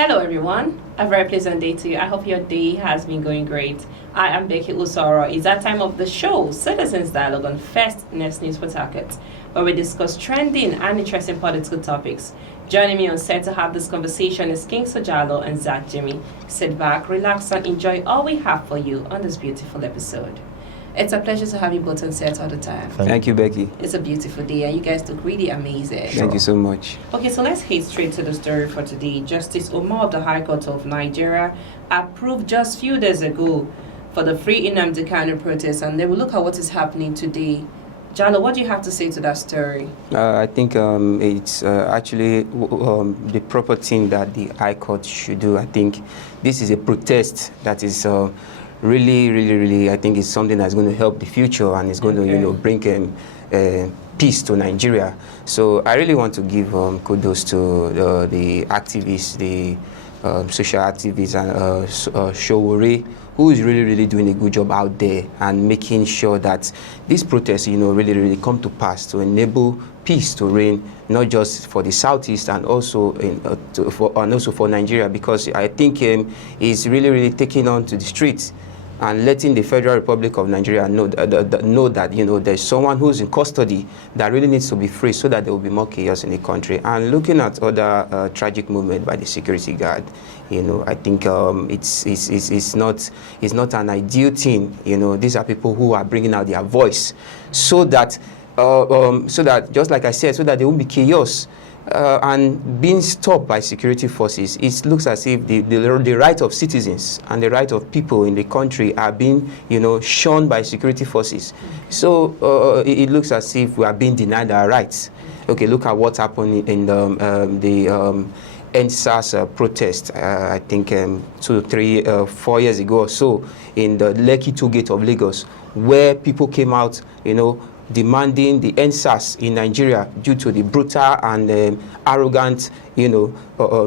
Hello everyone, a very pleasant day to you. I hope your day has been going great. I am Becky Usoro. It's that time of the show, Citizens Dialogue on First Next News for Target, where we discuss trending and interesting political topics. Joining me on set to have this conversation is King Sojalo and Zach Jimmy. Sit back, relax, and enjoy all we have for you on this beautiful episode. It's a pleasure to have you both on set all the time. Thank you, Becky. It's a beautiful day and you guys look really amazing. Thank you so much. Okay, so let's head straight to the story for today. Justice Omar of the High Court of Nigeria approved just few days ago for the Free Nnamdi Kanu protest, and then we'll look at what is happening today. Jalo, what do you have to say to that story? I think it's actually the proper thing that the High Court should do. I think this is a protest that is really, I think it's something that's going to help the future and it's going to, bring peace to Nigeria. So I really want to give kudos to the activists, the social activists, and Showore, who is really doing a good job out there and making sure that these protests, really come to pass to enable peace to reign, not just for the southeast and also for Nigeria, because I think he's really taking on to the streets and letting the Federal Republic of Nigeria know that there's someone who's in custody that really needs to be free, so that there will be more chaos in the country. And looking at other tragic movement by the security guard, I think it's not an ideal thing. These are people who are bringing out their voice, so that just like I said, so that there won't be chaos. And being stopped by security forces, it looks as if the right of citizens and the right of people in the country are being, shunned by security forces. So it looks as if we are being denied our rights. Okay, look at what happened in the NSAS protest, I think 2, 3, 4 years ago or so, in the Lekki Toll Gate of Lagos, where people came out, demanding the NSAS in Nigeria due to the brutal and arrogant,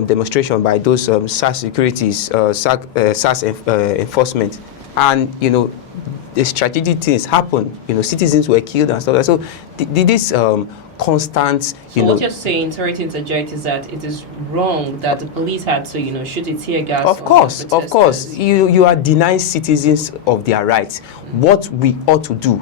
demonstration by those SAS securities, SAS enforcement. And, the strategic things happened. Citizens were killed and stuff like that. So this constant, So what you're saying, sorry to interject, is that it is wrong that the police had to, shoot a tear gas. Of course. You are denying citizens of their rights. What we ought to do,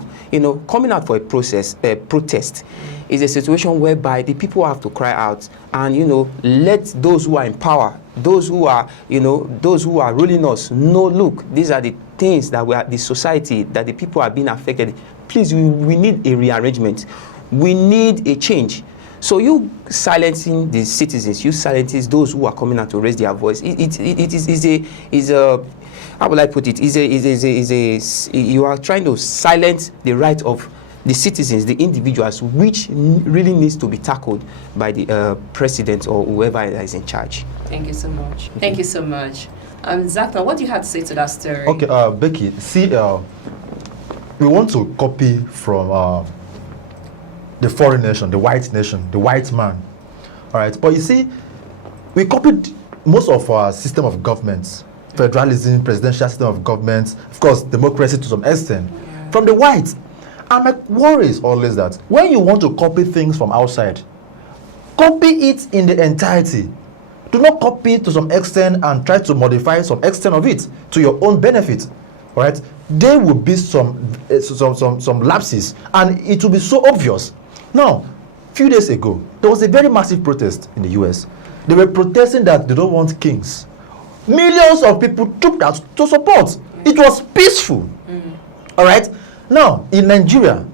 coming out for a protest is a situation whereby the people have to cry out and, let those who are in power, those who are ruling us know, look, these are the things that the society, that the people are being affected. Please, we need a rearrangement. We need a change. So you silencing the citizens, you silencing those who are coming out to raise their voice. It is a how will I put it? You are trying to silence the right of the citizens, the individuals, which really needs to be tackled by the president or whoever is in charge. Thank you so much. Thank you so much. Zach, what do you have to say to that story? Okay, Becky, see, we want to copy from the foreign nation, the white man. All right, but you see, we copied most of our system of governments, federalism, presidential system of governments, of course, democracy to some extent, from the whites. And my worry is always that when you want to copy things from outside, copy it in the entirety. Do not copy it to some extent and try to modify some extent of it to your own benefit. All right, there will be some lapses, and it will be so obvious. Now, a few days ago, there was a very massive protest in the US. They were protesting that they don't want kings. Millions of people took that to support. It was peaceful. All right. Now, in Nigeria,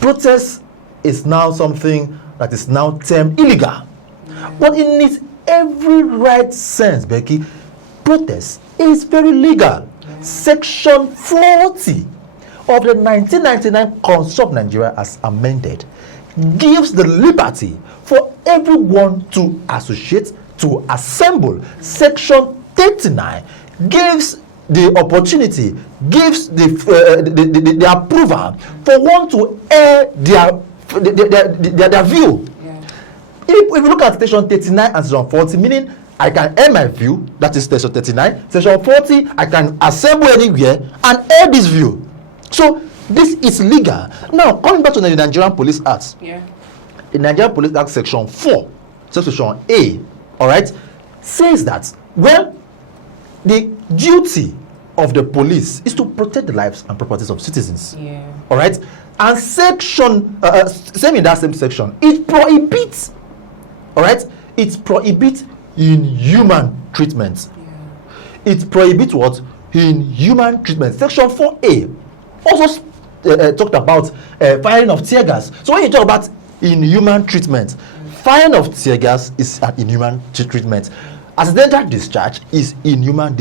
protest is now something that is now termed illegal. But in its every right sense, Becky, protest is very legal. Section 40 of the 1999 Constitution of Nigeria, as amended, gives the liberty for everyone to associate, to assemble. Section 39 gives the opportunity, gives the approval for one to air their view. If we look at section 39 and section 40, meaning I can air my view, that is section 39. Section 40, I can assemble anywhere and air this view. So this is legal. Now, coming back to the Nigerian Police Act. The Nigerian Police Act section 4, section A, all right, says that, well, the duty of the police is to protect the lives and properties of citizens. Yeah. All right, and section, same in that same section, it prohibits. All right, it prohibits inhuman treatment. Yeah. It prohibits what? Inhuman treatment. Section 4A also talked about firing of tear gas. So when you talk about inhuman treatment, firing of tear gas is an inhuman treatment. Accidental discharge is inhuman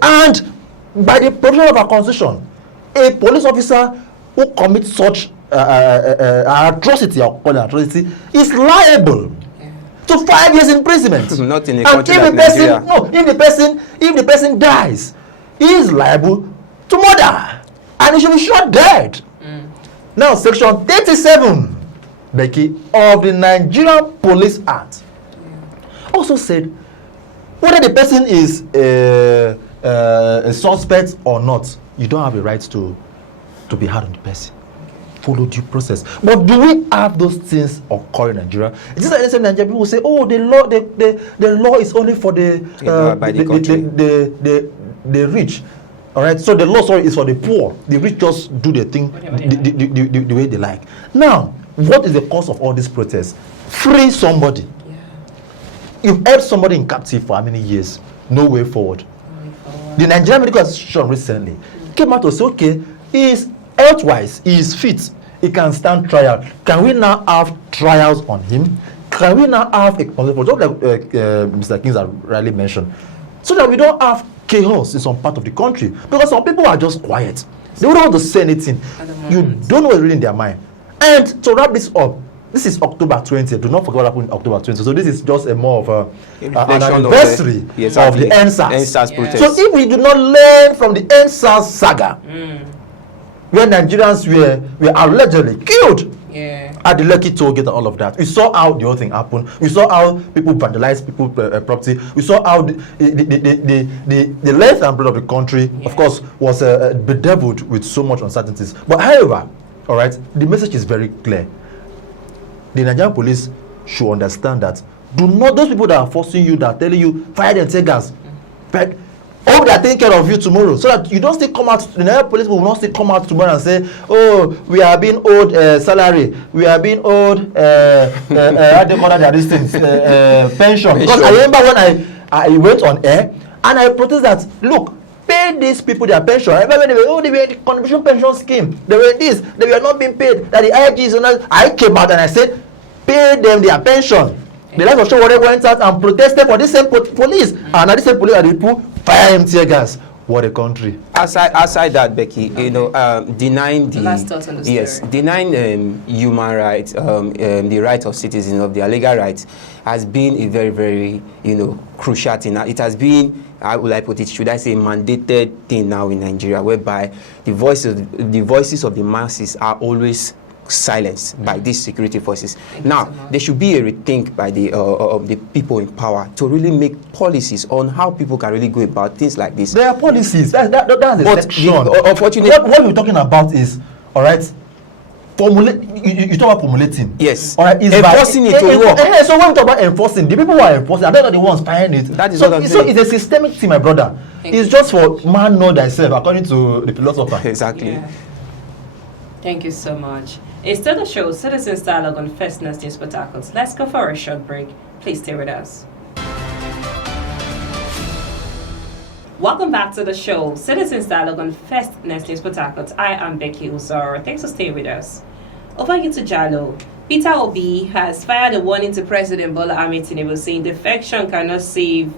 and by the provision of our constitution, a police officer who commits such atrocity or call it atrocity is liable to 5 years imprisonment. Not in a And country if like the person, Nigeria. no, if the person dies, he is liable to murder, and he should be shot dead. Now, section 37, Becky, of the Nigerian Police Act also said whether the person is a suspect or not, you don't have the right to be hard on the person. Follow due process. But do we have those things occur in Nigeria? It's just like the same Nigerian people say, oh, the law is only for the rich. All right, so the law, sorry, is for the poor. The rich just do their thing the way they like. Now, what is the cause of all this protest? Free somebody. Yeah. You've held somebody in captive for how many years? No way forward. The Nigerian Medical Association recently came out to say, okay, he is health-wise, he is fit, he can stand trial. Can we now have trials on him? Can we now have a concept, just like Mr. Kings have rightly mentioned, so that we don't have chaos in some part of the country? Because some people are just quiet. They don't want to say anything. You don't know what's really in their mind. And to wrap this up, this is October 20th. Do not forget what happened on October 20th. So this is just a more of an anniversary of the NSAS protest. So if we do not learn from the NSAS saga, where Nigerians were allegedly killed at the Lekki toll gate and all of that, we saw how the whole thing happened. We saw how people vandalized people's property. We saw how the length and breadth of the country, of course, was bedeviled with so much uncertainties. But however, all right, the message is very clear. The Nigerian police should understand that do not, those people that are forcing you, that are telling you fire them, take gas, but hope they are taking care of you tomorrow, so that you don't still come out. The Nigerian police will not still come out tomorrow and say, oh, we are being owed salary, we are being owed how do you call that, these things, pension. Because I remember when I went on air and I protested that, look, pay these people their pension. I remember they were in the contribution pension scheme. They were this, they were not being paid. That the IGs and all. I came out and I said, pay them their pension. The life of show whatever went out and protested for this same police. And now this same police are the people fire him tear gas. What a country. Aside that, Becky, you know, denying the last thoughts on the story. Denying human rights, the rights of citizens, of their legal rights, has been a very, very, you know, crucial thing. It has been, how would I put it, should I say, mandated thing now in Nigeria, whereby the voices of the masses are always silenced by these security forces. Now, there should be a rethink by the people in power to really make policies on how people can really go about things like this. There are policies. That's the section. Unfortunately, what we're talking about is, all right, you talk about formulating. Yes. All right. Enforcing it to work. So when we talk about enforcing, the people who are enforcing, I don't know the ones firing it. That is so, what I'm so saying. it's a systemic thing, my brother. It's just for man know thyself, according to the philosopher. Exactly. Yeah. Thank you so much. It's still the show Citizens Dialogue on First News Port Harcourt. Let's go for a short break. Please stay with us. Welcome back to the show Citizens Dialogue on First News Port Harcourt. I am Becky Usoro. Thanks for staying with us. Over you to Jalo. Peter Obi has fired a warning to President Bola Ahmed Tinubu, saying defection cannot save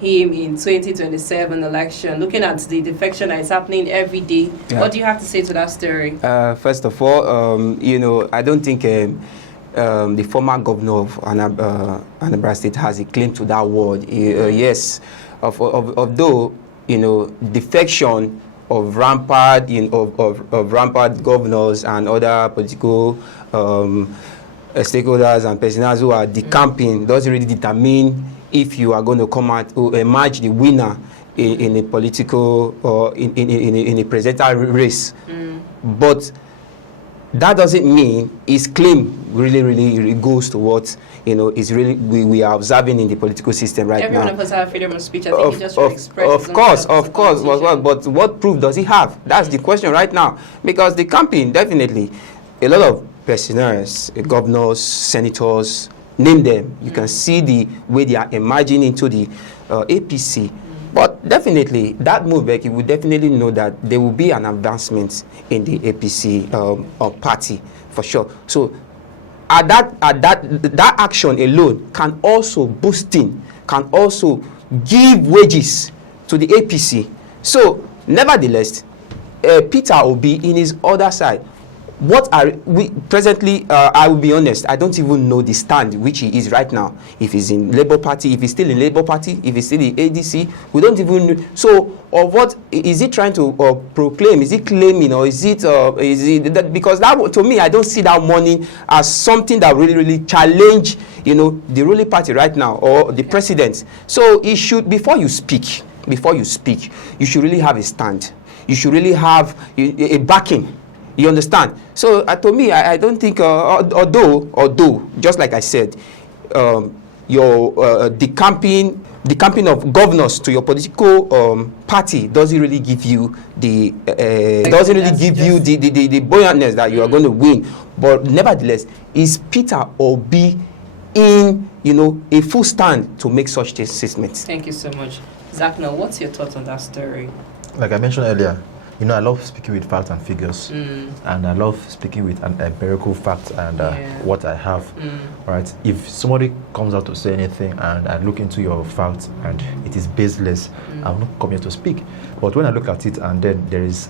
him in 2027 election. Looking at the defection that is happening every day, what do you have to say to that story? First of all, you know, I don't think the former governor of Anambra State has a claim to that word. Yes, although, you know, defection of rampant governors and other political stakeholders and personals who are decamping doesn't really determine if you are going to come out or emerge the winner in a political or in a presidential race. But that doesn't mean his claim really goes towards, is really we are observing in the political system right Every now. one of us have freedom of speech. I think he just expressed his own course, self as a of course. politician. But what proof does he have? That's the question right now. Because the campaign, definitely, a lot of pensioners, governors, senators, name them. You can see the way they are emerging into the APC. But definitely, that move, Becky, will definitely know that there will be an advancement in the APC party, for sure. So, that action alone can also can also give wages to the APC. So, nevertheless, Peter Obi in his other side, what are we presently? I will be honest, I don't even know the stand which he is right now. If he's in Labour Party, if he's still in Labour Party, if he's still in ADC, we don't even know. So, or what is he trying to proclaim? Is he claiming, or is it that, because that, to me, I don't see that money as something that really challenge, the ruling party right now, or the president. So it should, before you speak, you should really have a stand. You should really have a backing. You understand? So to me, I don't think, although, just like I said, the campaign of governors to your political party doesn't really give you the the buoyantness that you are going to win. But nevertheless, is Peter Obi in a full stand to make such statements? Thank you so much, Zach. Now, what's your thoughts on that story? Like I mentioned earlier, I love speaking with facts and figures, and I love speaking with an empirical fact and what I have. Right? If somebody comes out to say anything and I look into your facts and it is baseless, I'm not come here to speak. But when I look at it and then there's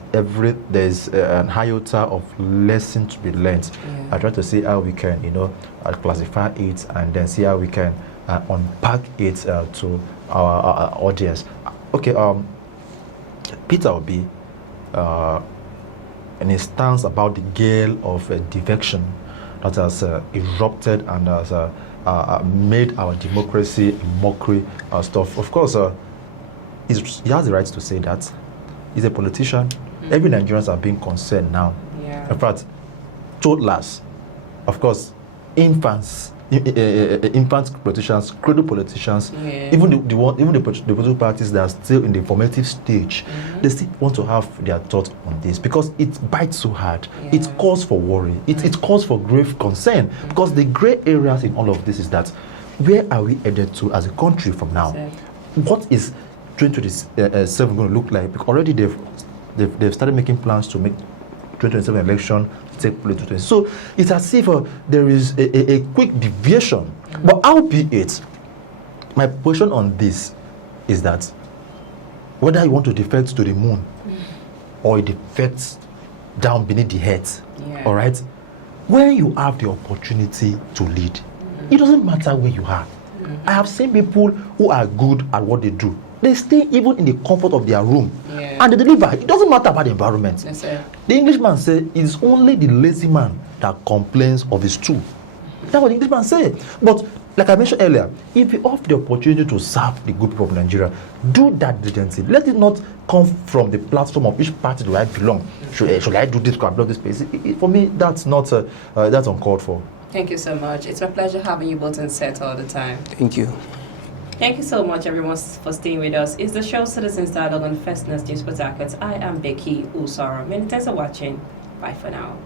an iota of lesson to be learned, I try to see how we can, classify it and then see how we can unpack it to our audience. Okay, Peter Obi. And his stance about the gale of defection that has erupted and has made our democracy a mockery stuff. Of course, he has the right to say that. He's a politician. Every Nigerians are being concerned now. In fact, toddlers, of course, infants politicians, cradle politicians, even the political parties that are still in the formative stage, they still want to have their thoughts on this because it bites so hard. It calls for worry. It calls for grave concern because the gray areas in all of this is that where are we headed to as a country from now? What is 2027 going to look like? Because already they've started making plans to make 2027 election take place. So it's as if there is a quick deviation. But albeit, my position on this is that whether you want to defect to the moon or you defect down beneath the earth, all right, when you have the opportunity to lead, it doesn't matter where you are. I have seen people who are good at what they do. They stay even in the comfort of their room and they deliver. It doesn't matter about the environment. Yes, the Englishman said, it's only the lazy man that complains of his stool. That's what the Englishman said. But like I mentioned earlier, if you have the opportunity to serve the good people of Nigeria, do that diligently. Let it not come from the platform of which party do I belong. Should I do this? Should I block this place? For me, that's not that's uncalled for. Thank you so much. It's a pleasure having you both on set all the time. Thank you. Thank you so much, everyone, for staying with us. It's the show Citizens Dialogue on First News Port Harcourt. I am Becky Usara. Many thanks for watching. Bye for now.